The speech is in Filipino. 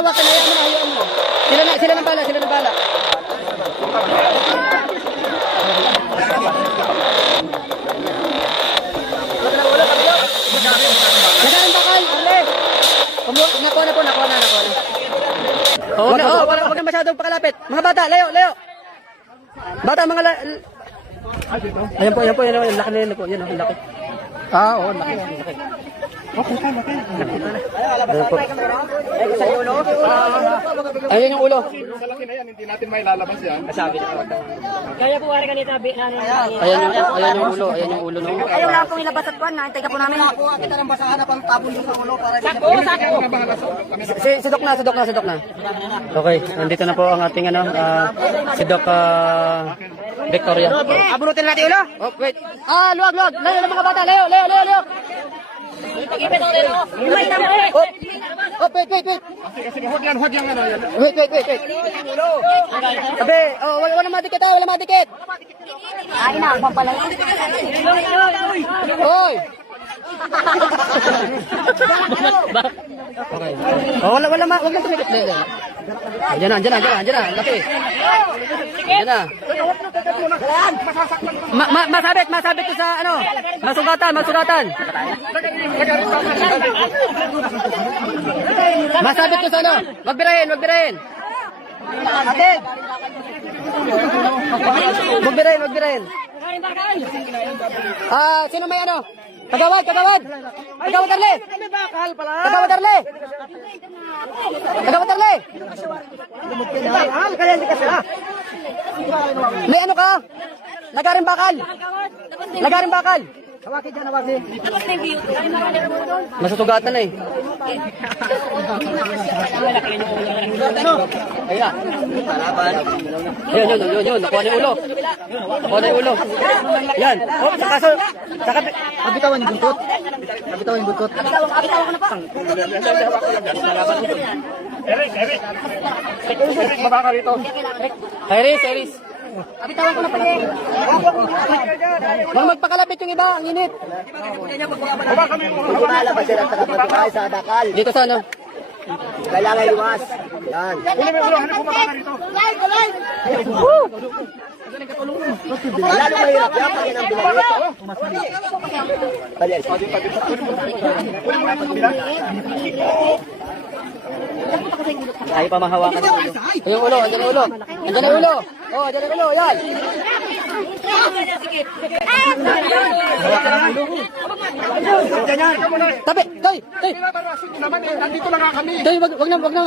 Hawakan na yan, hayaan mo. Sila ng bala, sila ng bala. Nagarin bakal, Arle. Nakuha na. Huwag na masyadong pakalapit. Mga bata, layo. Bata, mga Ayan po, yung laki na yun po. Yan, ang laki. Oo, laki. Okay, laki. Ayan po. Ayan yung ulo. Sa laki na yan, hindi natin may lalabas yan. Kasabi na. Kaya po wari kanita. Ayan yung ulo. No? Ayaw lang pong ilabas at kuwan. Nakintay ka po namin. Kuha kita ng basahan na pang tabon sa ulo para Sako. Si Doc na. Okay, nandito na po ang ating si Doc Victoria. abunutin natin ulo. Oh, wait. Luwag. Layo mga bata. Layo. Pag-ipit ako dito. May naman. Wait. Sige, huwag yan ano yan. Wait. Sabi, wala madikit. Ay na, pampalala. Hoy! Okay. Wag na tumikit. Diyan na. Laki. Diyan na. Masabit ko sa masugatan. Masabit ko sa Wag birahin. Atid. Wag birahin. Sino may Kagawad, Arle! May ka? Lagaring bakal. Hawaki dyan. Masasugatan na eh. Ayun. Nakuha na yung ulo. Yan. Saka bitawan yung buntot. Eric, baka rito. Iris. Bitawan ko na pala. Huwag magpakalapit yung iba, ang init. Dito sa Kailangan iwas. Yan. Lalo mahirap yan pag yan ang Ayaw pa mahawakan yung ulo. Yung ulo, andyan yung ulo. Yan. Tabi, Toy. Nandito lang kami. Toy, wag na